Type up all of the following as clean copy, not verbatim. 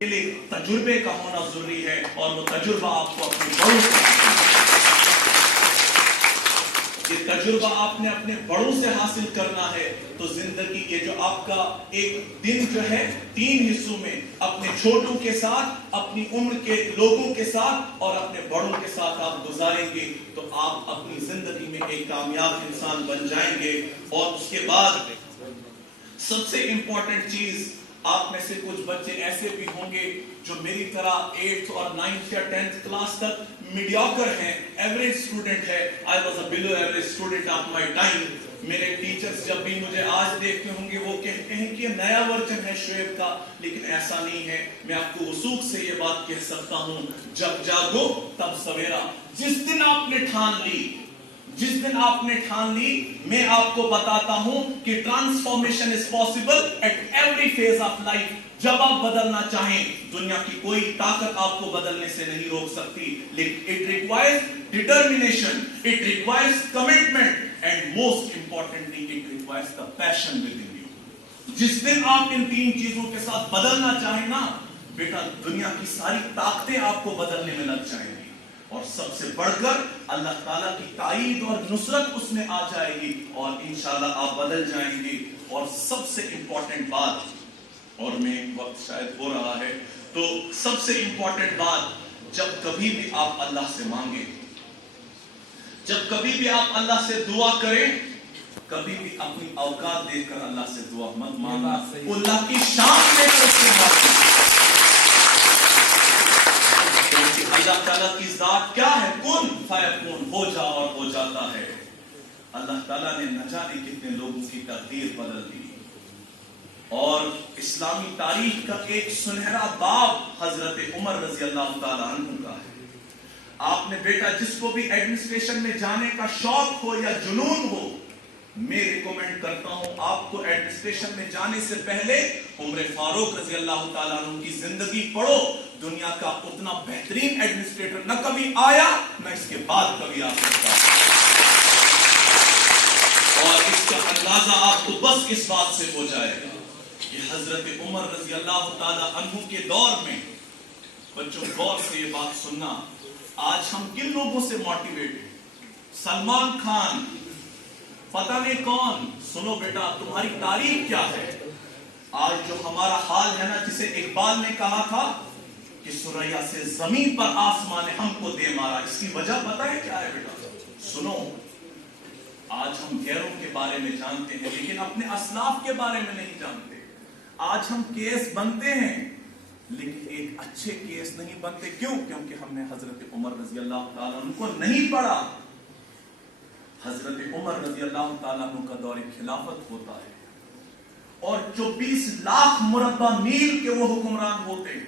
کے لیے تجربے کا ہونا ضروری ہے اور وہ تجربہ آپ کو اپنے بڑوں سے یہ تجربہ آپ نے اپنے بڑوں سے حاصل کرنا ہے تو زندگی یہ جو آپ کا ایک دن جو ہے 3 حصوں میں اپنے چھوٹوں کے ساتھ اپنی عمر کے لوگوں کے ساتھ اور اپنے بڑوں کے ساتھ آپ گزاریں گے تو آپ اپنی زندگی میں ایک کامیاب انسان بن جائیں گے. اور اس کے بعد سب سے امپورٹنٹ چیز آپ میں سے کچھ بچے ایسے بھی ہوں گے جو میری طرح 8th اور 9th یا 10th کلاس تک میڈیوکر ہیں, ایوریج اسٹوڈنٹ ہے. I was a below average student of my time. میرے ٹیچرز جب بھی مجھے آج دیکھتے ہوں گے وہ کہتے ہیں کہ یہ نیا ورژن ہے شعیب کا, لیکن ایسا نہیں ہے. میں آپ کو وثوق سے یہ بات کہہ سکتا ہوں, جب جاگو تب سویرا. جس دن آپ نے ٹھان لی میں آپ کو بتاتا ہوں کہ transformation is possible at every phase of life. جب آپ بدلنا چاہیں دنیا کی کوئی طاقت آپ کو بدلنے سے نہیں روک سکتی, لیکن it requires determination, it requires commitment and most importantly it requires the passion with in you. جس دن آپ ان 3 چیزوں کے ساتھ بدلنا چاہیں نا بیٹا, دنیا کی ساری طاقتیں آپ کو بدلنے میں لگ جائیں گی اور سب سے بڑھ کر اللہ تعالیٰ کی تائید اور نصرت اس میں آ جائے گی اور انشاءاللہ آپ بدل جائیں گے. اور سب سے امپورٹنٹ بات, اور میں وقت شاید ہو رہا ہے, تو سب سے امپورٹنٹ بات, جب کبھی بھی آپ اللہ سے مانگیں, جب کبھی بھی آپ اللہ سے دعا کریں, کبھی بھی اپنی اوقات دیکھ کر اللہ سے دعا مت مانگنا, اللہ کی شان دیکھ کر اس سے مانگنا. اللہ تعالیٰ کی ذات کیا ہے, کن فیکون, ہو جا اور ہو جاتا ہے. اللہ تعالیٰ نے نہ جانے کتنے لوگوں کی تقدیر بدل دی. اور اسلامی تاریخ کا ایک سنہرا باب حضرت عمر رضی اللہ تعالیٰ عنہ کا ہے. آپ نے بیٹا جس کو بھی ایڈمنسٹریشن میں جانے کا شوق ہو یا جنون ہو, میں ریکمینڈ کرتا ہوں آپ کو ایڈمنسٹریشن میں جانے سے پہلے عمر فاروق رضی اللہ تعالیٰ عنہ کی زندگی پڑھو. دنیا کا اتنا بہترین ایڈمنسٹریٹر نہ کبھی آیا نہ اس کے بعد کبھی آ سکتا, اور اس کا اندازہ آپ کو بس اس بات سے ہو جائے گا کہ حضرت عمر رضی اللہ تعالیٰ عنہ کے دور میں, بچوں غور سے یہ بات سننا, آج ہم کن لوگوں سے موٹیویٹ ہیں؟ سلمان خان, پتہ نہیں کون. سنو بیٹا, تمہاری تعریف کیا ہے؟ آج جو ہمارا حال ہے نا, جسے اقبال نے کہا تھا کہ سریا سے زمین پر آسمان نے ہم کو دے مارا, اس کی وجہ پتہ ہے کیا ہے بیٹا؟ سنو, آج ہم غیروں کے بارے میں جانتے ہیں لیکن اپنے اسلاف کے بارے میں نہیں جانتے. آج ہم کیس بنتے ہیں لیکن ایک اچھے کیس نہیں بنتے. کیوں؟ کیونکہ ہم نے حضرت عمر رضی اللہ تعالیٰ عنہ کو نہیں پڑھا. حضرت عمر رضی اللہ تعالیٰ عنہ کا دور خلافت ہوتا ہے اور 24 لاکھ مربع میل کے وہ حکمران ہوتے ہیں.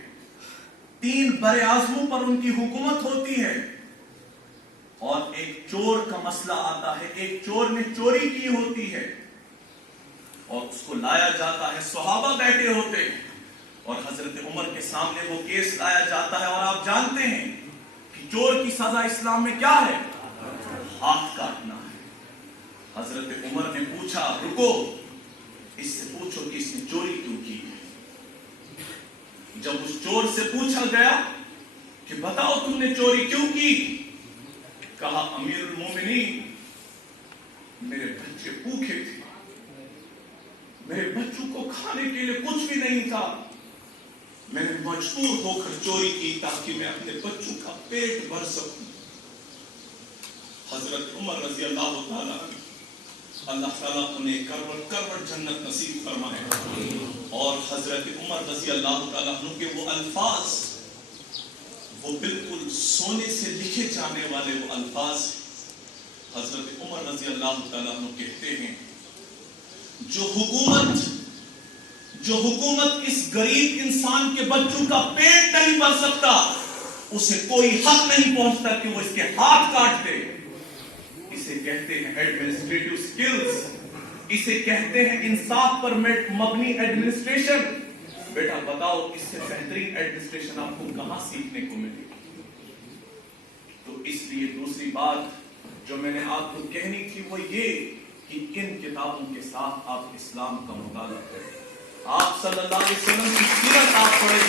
3 بر اعظموں پر ان کی حکومت ہوتی ہے. اور ایک چور کا مسئلہ آتا ہے, ایک چور نے چوری کی ہوتی ہے اور اس کو لایا جاتا ہے, صحابہ بیٹھے ہوتے ہیں اور حضرت عمر کے سامنے وہ کیس لایا جاتا ہے. اور آپ جانتے ہیں کہ چور کی سزا اسلام میں کیا ہے؟ ہاتھ کاٹنا ہے. حضرت عمر نے پوچھا, رکو, اس سے پوچھو کہ اس نے چوری کیوں کی. جب اس چور سے پوچھا گیا کہ بتاؤ تم نے چوری کیوں کی, کہا امیر المومنین, میرے بچے بھوکے تھے, میرے بچوں کو کھانے کے لیے کچھ بھی نہیں تھا, میں نے مجبور ہو کر چوری کی تاکہ میں اپنے بچوں کا پیٹ بھر سکوں. حضرت عمر رضی اللہ تعالیٰ, اللہ تعالیٰ انہیں کروڑ جنت نصیب فرمائے. اور حضرت عمر رضی اللہ تعالیٰ عنہ کے وہ الفاظ, وہ بالکل سونے سے لکھے جانے والے وہ الفاظ. حضرت عمر رضی اللہ تعالیٰ عنہ کہتے ہیں, جو حکومت اس غریب انسان کے بچوں کا پیٹ نہیں بھر سکتا, اسے کوئی حق نہیں پہنچتا کہ وہ اس کے ہاتھ کاٹ دے. اسے کہتے ہیں ایڈمنسٹریٹو سکلز, اسے کہتے ہیں انصاف پر مبنی ایڈمنسٹریشن. بیٹا بتاؤ, اس سے بہترین ایڈمنسٹریشن آپ کو کہاں سیکھنے کو ملے گی؟ تو اس لیے دوسری بات جو میں نے آپ کو کہنی تھی وہ یہ کہ ان کتابوں کے ساتھ آپ اسلام کا مطالعہ کریں. آپ صلی اللہ علیہ وسلم کی سیرت آپ پڑھیں,